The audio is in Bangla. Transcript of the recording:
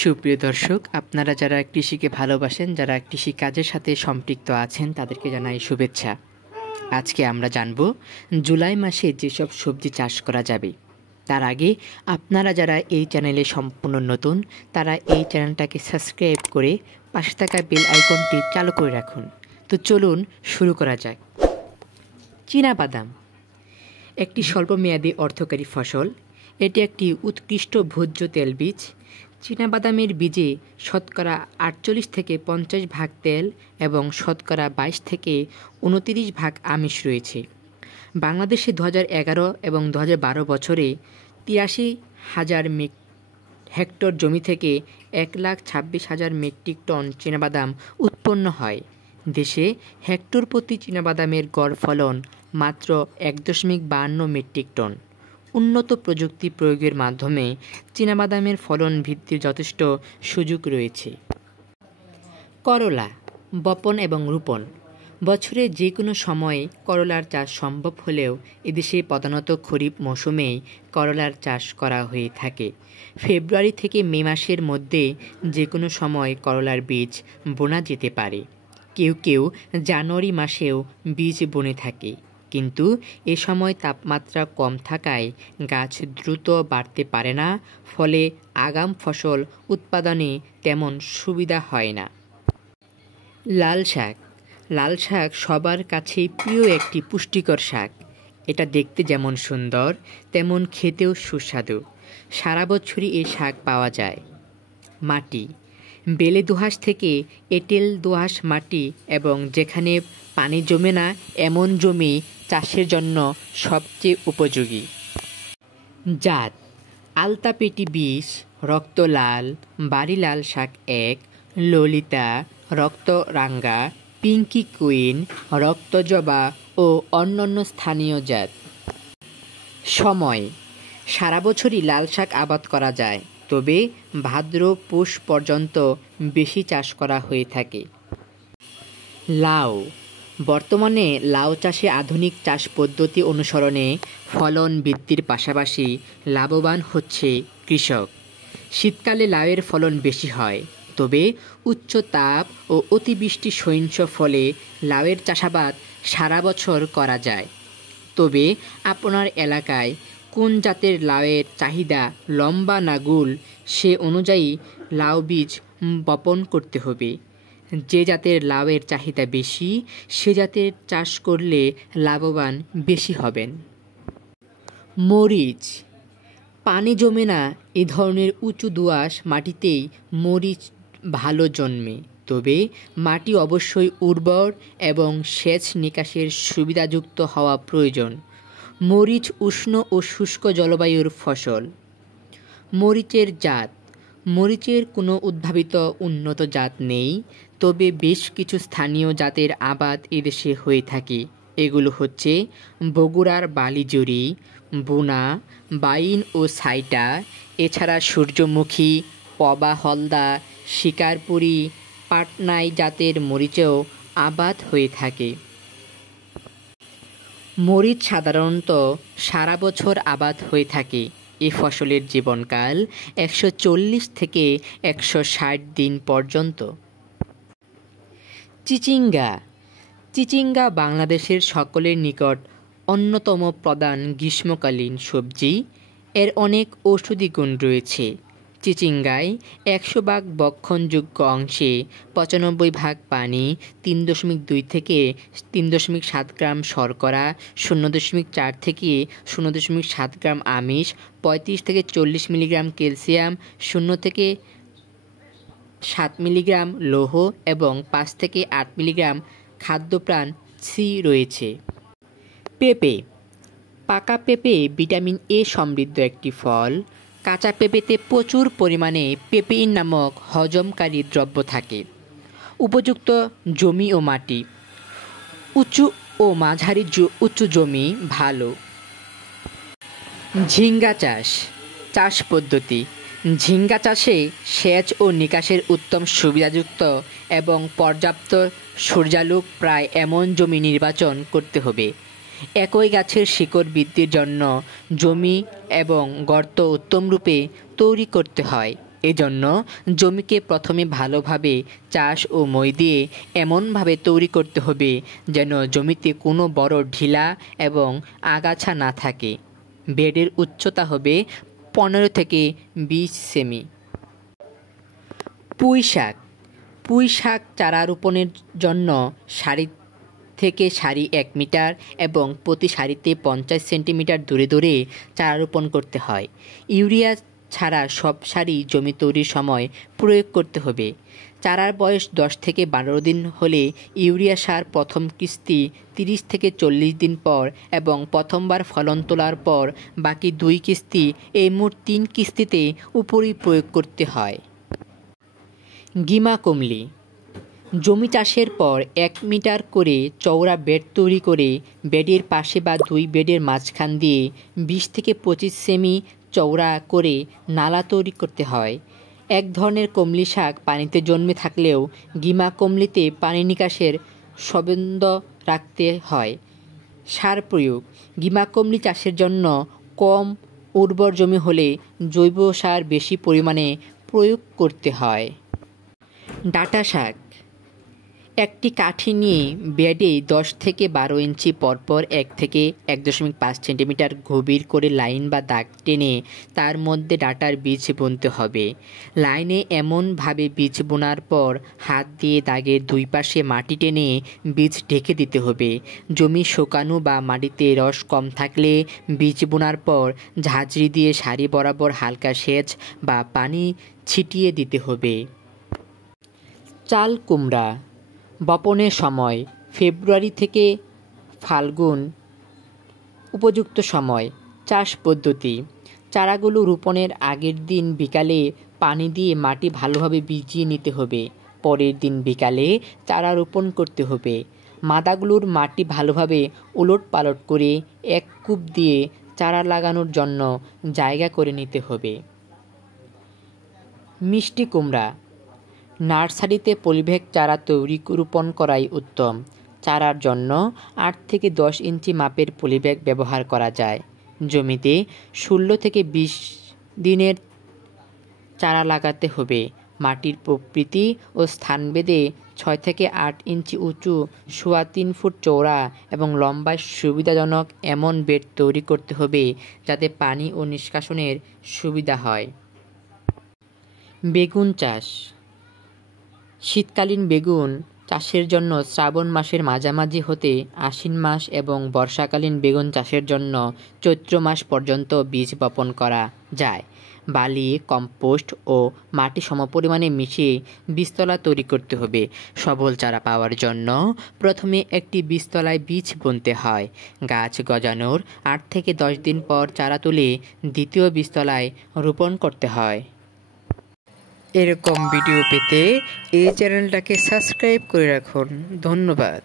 সুপ্রিয় দর্শক, আপনারা যারা কৃষিকে ভালোবাসেন, যারা কৃষিকাজের সাথে সম্পৃক্ত আছেন, তাদেরকে জানাই শুভেচ্ছা। আজকে আমরা জানব জুলাই মাসে যেসব সবজি চাষ করা যাবে। তার আগে আপনারা যারা এই চ্যানেলে সম্পূর্ণ নতুন, তারা এই চ্যানেলটাকে সাবস্ক্রাইব করে পাশে থাকা বেল আইকনটি চালু করে রাখুন। তো চলুন শুরু করা যাক। চীনাবাদাম একটি স্বল্পমেয়াদী অর্থকারী ফসল। এটি একটি উৎকৃষ্ট ভোজ্য তেলবীজ। চীনাবাদামের বীজে শতকরা 48 থেকে 50 ভাগ তেল এবং শতকরা 22 থেকে 29 ভাগ আমিষ রয়েছে। বাংলাদেশে 2011 এবং 2012 বছরে 83,000 হেক্টর জমি থেকে 1,26,000 মেট্রিক টন চীনাবাদাম উৎপন্ন হয়। দেশে হেক্টর প্রতি চীনাবাদামের গড় ফলন মাত্র 1.52 মেট্রিক টন। উন্নত প্রযুক্তি প্রয়োগের মাধ্যমে চীনাবাদামের ফলন বৃদ্ধির যথেষ্ট সুযোগ রয়েছে। করলা বপন এবং রোপণ। বছরে যে কোনো সময়ে করলার চাষ সম্ভব হলেও এদেশে প্রধানত খরিফ মৌসুমেই করলার চাষ করা হয়ে থাকে। ফেব্রুয়ারি থেকে মে মাসের মধ্যে যে কোনো সময় করলার বীজ বোনা যেতে পারে। কেউ কেউ জানুয়ারি মাসেও বীজ বুনে থাকে, কিন্তু এ সময় তাপমাত্রা কম থাকায় গাছ দ্রুত বাড়তে পারে না, ফলে আগাম ফসল উৎপাদনে তেমন সুবিধা হয় না। লাল শাক সবার কাছেই প্রিয় একটি পুষ্টিকর শাক। এটা দেখতে যেমন সুন্দর, তেমন খেতেও সুস্বাদু। সারা বছরই এই শাক পাওয়া যায়। মাটি বেলে দোআঁশ থেকে এঁটেল দোআঁশ মাটি এবং যেখানে পানি জমে না এমন জমি চাষের জন্য সবচেয়ে উপযোগী। জাত আলতাপেটি 20, রক্তলাল, বাড়িলাল শাক 1, ললিতা, রক্তরাঙ্গা, পিঙ্কি কুইন, রক্তজবা ও অন্যান্য স্থানীয় জাত। সময় সারা বছরই লাল শাক আবাদ করা যায়, তবে ভাদ্র পৌষ পর্যন্ত বেশি চাষ করা হয়ে থাকে। লাউ বর্তমানে লাউ চাষে আধুনিক চাষ পদ্ধতি অনুসরণে ফলন বৃদ্ধির পাশাপাশি লাভবান হচ্ছে কৃষক। শীতকালে লাউয়ের ফলন বেশি হয়, তবে উচ্চ তাপ ও অতিবৃষ্টি সহিংস ফলে লাউয়ের চাষাবাদ সারা বছর করা যায়। তবে আপনার এলাকায় কোন জাতের লাউয়ের চাহিদা লম্বা না গোল, সে অনুযায়ী লাউ বীজ বপন করতে হবে। যে জাতের লাউয়ের চাহিদা বেশি, সে জাতের চাষ করলে লাভবান বেশি হবেন। মরিচ পানি জমে না এ ধরনের উঁচু দোআঁশ মাটিতেই মরিচ ভালো জন্মে, তবে মাটি অবশ্যই উর্বর এবং সেচ নিকাশের সুবিধাযুক্ত হওয়া প্রয়োজন। মরিচ উষ্ণ ও শুষ্ক জলবায়ুর ফসল। মরিচের জাত মরিচের কোনো উদ্ভাবিত উন্নত জাত নেই, তবে বেশ কিছু স্থানীয় জাতের আবাদ এদেশে হয়ে থাকে। এগুলো হচ্ছে বগুড়ার বালিজুরি, বুনা, বাইন ও সাইটা। এছাড়া সূর্যমুখী, পবা হলদা, শিকারপুরি, পাটনাই জাতের মরিচেও আবাদ হয়ে থাকে। মরিচ সাধারণত সারা বছর আবাদ হয়ে থাকে। এ ফসলের জীবনকাল 140 থেকে 160 দিন পর্যন্ত। চিচিঙ্গা বাংলাদেশের সকলের নিকট অন্যতম প্রধান গ্রীষ্মকালীন সবজি। এর অনেক ঔষধি গুণ রয়েছে। চিচিঙ্গায় 100 ভাগ ভক্ষণযোগ্য অংশে 95 ভাগ পানি, 3.2 থেকে 3.7 গ্রাম শর্করা, 0.4 থেকে 0.7 গ্রাম আমিষ, 35 থেকে 40 মিলিগ্রাম ক্যালসিয়াম, 0 থেকে 7 মিলিগ্রাম লৌহ এবং 5 থেকে 8 মিলিগ্রাম খাদ্যপ্রাণ সি রয়েছে। পেঁপে পাকা পেঁপে ভিটামিন এ সমৃদ্ধ একটি ফল। কাঁচা পেঁপেতে প্রচুর পরিমাণে পেপেইন নামক হজমকারী দ্রব্য থাকে। উপযুক্ত জমি ও মাটি। উঁচু ও মাঝারি উঁচু জমি ভালো। ঝিঙ্গা চাষ পদ্ধতি। ঝিঙ্গা চাষে সেচ ও নিকাশের উত্তম সুবিধাযুক্ত এবং পর্যাপ্ত সূর্যালোক প্রায় এমন জমি নির্বাচন করতে হবে। একই গাছের শিকড় বৃদ্ধির জন্য জমি এবং গর্ত উত্তমরূপে তৈরি করতে হয়। এজন্য জমিকে প্রথমে ভালোভাবে চাষ ও মই দিয়ে এমনভাবে তৈরি করতে হবে যেন জমিতে কোনো বড় ঢিলা এবং আগাছা না থাকে। বেডের উচ্চতা হবে 15 থেকে 20 সেমি। পুঁই শাক চারা রোপণের জন্য সারি থেকে সারি 1 মিটার এবং প্রতি সারিতে 50 সেন্টিমিটার দূরে দূরে চারা রোপণ করতে হয়। ইউরিয়া ছাড়া সব সারি জমি তৈরির সময় প্রয়োগ করতে হবে। চারার বয়স 10 থেকে 12 দিন হলে ইউরিয়া সার প্রথম কিস্তি 30 থেকে 40 দিন পর এবং প্রথমবার ফলন তোলার পর বাকি 2 কিস্তি এই মোট 3 কিস্তিতে উপরই প্রয়োগ করতে হয়। গিমা কমলি জমি চাষের পর 1 মিটার করে চওড়া বেড তৈরি করে বেডের পাশে বা 2 বেডের মাঝখান দিয়ে 20 থেকে 25 সেমি চওড়া করে নালা তৈরি করতে হয়। এক ধরনের কমলি শাক পানিতে জন্মে থাকলেও গিমা কমলিতে পানি নিকাশের সম্বন্ধ রাখতে হয়। সার প্রয়োগ গিমা কমলি চাষের জন্য কম উর্বর জমি হলে জৈব সার বেশি পরিমাণে প্রয়োগ করতে হয়। ডাঁটা শাক একটি কাঠি নিয়ে বেডে 10 থেকে 12 ইঞ্চি পরপর 1 থেকে 1.5 সেন্টিমিটার গভীর করে লাইন বা দাগ টেনে তার মধ্যে ডাঁটার বীজ বুনতে হবে। লাইনে এমনভাবে বীজ বোনার পর হাত দিয়ে দাগের 2 পাশে মাটি টেনে বীজ ঢেকে দিতে হবে। জমি শুকানো বা মাটিতে রস কম থাকলে বীজ বোনার পর ঝাঁঝরি দিয়ে সারি বরাবর হালকা সেচ বা পানি ছিটিয়ে দিতে হবে। চাল কুমড়া বপনের সময় ফেব্রুয়ারি থেকে ফাল্গুন উপযুক্ত সময়। চাষ পদ্ধতি চারাগুলো রোপণের আগের দিন বিকালে পানি দিয়ে মাটি ভালোভাবে ভিজিয়ে নিতে হবে। পরের দিন বিকালে চারা রোপণ করতে হবে। মাদাগুলোর মাটি ভালোভাবে উলটপালট করে 1 কূপ দিয়ে চারা লাগানোর জন্য জায়গা করে নিতে হবে। মিষ্টি কুমড়া নার্সারিতে পলিব্যাগ চারা তৈরি রোপণ করাই উত্তম। চারার জন্য 8 থেকে 10 ইঞ্চি মাপের পলিব্যাগ ব্যবহার করা যায়। জমিতে 16 থেকে 20 দিনের চারা লাগাতে হবে। মাটির প্রকৃতি ও স্থানভেদে 6 থেকে 8 ইঞ্চি উঁচু, 3.25 ফুট চওড়া এবং লম্বায় সুবিধাজনক এমন বেড তৈরি করতে হবে যাতে পানি ও নিষ্কাশনের সুবিধা হয়। বেগুন চাষ শীতকালীন বেগুন চাষের জন্য শ্রাবণ মাসের মাঝামাঝি হতে আশ্বিন মাস এবং বর্ষাকালীন বেগুন চাষের জন্য চৈত্র মাস পর্যন্ত বীজ বপন করা যায়। বালি, কম্পোস্ট ও মাটি সমপরিমাণে মিশিয়ে বীজতলা তৈরি করতে হবে। সবল চারা পাওয়ার জন্য প্রথমে একটি বীজতলায় বীজ বুনতে হয়। গাছ গজানোর 8 থেকে 10 দিন পর চারা তুলে দ্বিতীয় বীজতলায় রোপণ করতে হয়। এরকম ভিডিও পেতে এই চ্যানেলটাকে সাবস্ক্রাইব করে রাখুন। ধন্যবাদ।